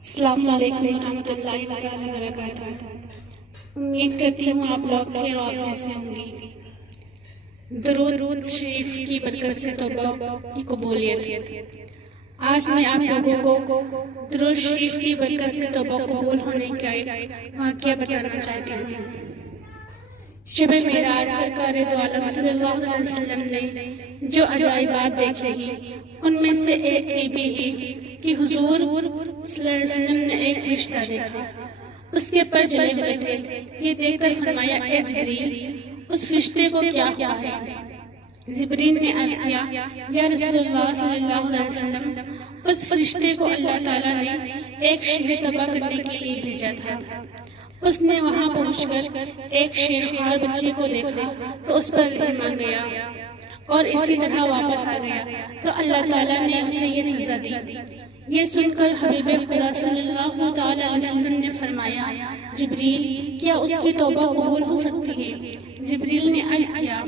السلام علیکم ورحمۃ اللہ وبرکاتہ۔ امید کرتی ہوں آپ لوگ خیر و عافیت سے ہوں گی۔ درود شریف کی برکت سے توبہ کی قبولیت۔ آج میں آپ لوگوں کو درود شریف کی برکت سے توبہ قبول ہونے کا ایک واقعہ بتانا چاہتی ہوں۔ شب معراج سرکار دو عالم صلی اللہ علیہ وسلم نے جو عجائبات دیکھے ہیں ان میں سے ایک یہ بھی ہے کہ حضور صلی اللہ علیہ وسلم نے ایک فرشتہ دیکھا، اس کے پر جلے ہوئے تھے۔ یہ دیکھ کر فرمایا، اے جبریل، اس فرشتے کو کیا ہوا ہے؟ جبریل نے عرض کیا، یا رسول اللہ صلی اللہ علیہ وسلم، اس فرشتے کو اللہ تعالیٰ نے ایک شہر تباہ کرنے کے لیے بھیجا تھا۔ اس نے وہاں پہنچ کر ایک شیر خوار بچے کو دیکھا تو اس پر رحم آ گیا اور اسی طرح واپس آ گیا، تو اللہ تعالیٰ نے اسے یہ سزا دی۔ یہ سن کر حبیب خدا صلی اللہ تعالیٰ علیہ وسلم نے فرمایا، جبریل، کیا اس کی توبہ قبول ہو سکتی ہے؟ جبریل نے عرض کیا،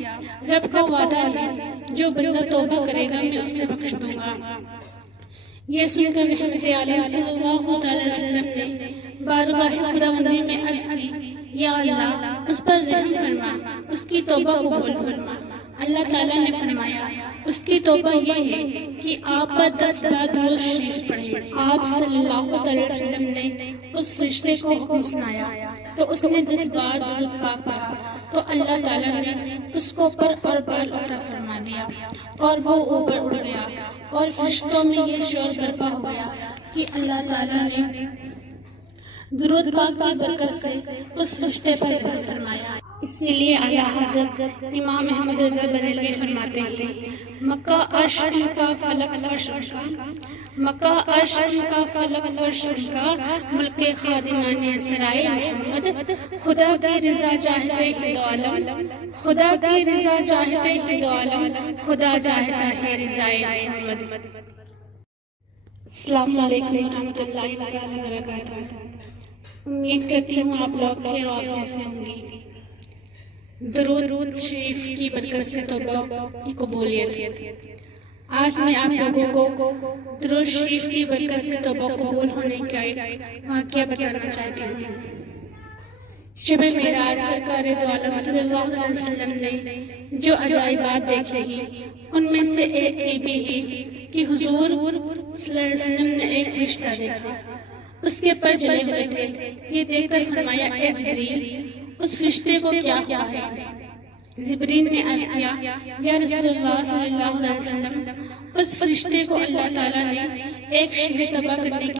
رب کا وعدہ ہے، جو بندہ توبہ کرے گا میں اسے بخش دوں گا۔ یہ سن کر رحمت عالم صلی اللہ تعالیٰ علیہ وسلم نے بارگاہ خداوندی میں عرض کی، یا اللہ، اس پر رحم فرما، اس کی توبہ قبول فرما۔ اللہ تعالیٰ نے فرمایا، اس کی توبہ یہ ہے کہ آپ پر 10 بار درود شریف پڑھیں۔ آپ صلی اللہ علیہ وسلم نے اس فرشتے کو حکم سنایا تو اس نے 10 بار درود پاک پڑھا تو اللہ تعالیٰ نے اس کو پر اور بال عطا فرما دیا اور وہ اوپر اڑ گیا، اور فرشتوں میں یہ شور برپا ہو گیا کہ اللہ تعالیٰ نے درود پاک کی برکت سے اس فرشتے پر رحم فرمایا۔ اسی لیے اعلیٰ حضرت امام احمد رضا بریلوی فرماتے ہیں، مکہ عرش ان کا، فلک فرش ان کا، مکہ عرش ان کا، فلک فرش ان کا، ملک خادمان سرائے محمد، خدا کی رضا چاہتے ہیں دو عالم، خدا کی رضا چاہتے ہیں دو عالم، خدا چاہتا ہے رضائے محمد۔ السلام علیکم ورحمۃ اللہ وبرکاتہ۔ امید کرتی ہوں آپ لوگ خیر و عافیت سے ہوں گی۔ درود شریف کی برکت سے توبہ کی قبولیت۔ آج میں آپ لوگوں کو درود شریف کی برکت سے توبہ قبول ہونے کا ایک واقعہ بتانا چاہتی ہوں۔ شب معراج سرکار دو عالم صلی اللہ علیہ وسلم نے جو عجائبات دیکھے ہیں ان میں سے ایک یہ بھی ہے کہ حضور صلی اللہ علیہ وسلم نے ایک فرشتہ دیکھا، اس کے پر جلے ہوئے تھے۔ یہ دیکھ کر فرمایا، اے جبریل، اس فرشتے کو کیا ہوا ہے؟ جبریل نے عرض کیا، یا رسول اللہ صلی اللہ علیہ وسلم، اس فرشتے کو اللہ تعالیٰ نے ایک شہر تباہ کرنے